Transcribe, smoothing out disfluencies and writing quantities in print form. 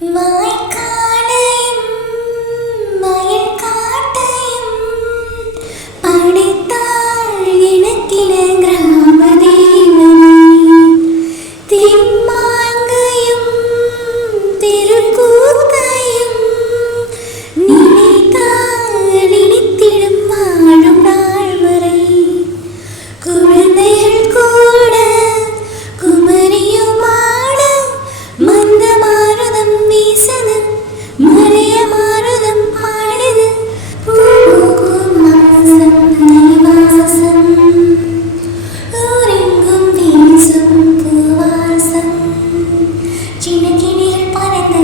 வாய்க்காலையும் வயற்காட்டையும் படைத்தாள் எனக்கென கிராம தேவனை. திம்மாங்கையும் திருக்கூத்தையும் நினைத்தால் நினைத்திடும் வாழும் நாள் வரை. குழந்தைகள் கூட குமரியுமாட மந்த மாருதம் வீசது, மலைய மாருதம் பாடுது. பூக்கும் மாசம் தைவாசம், ஊரெங்கும் வீசும் பூவாசம். சின்ன கிளிகள் பறந்து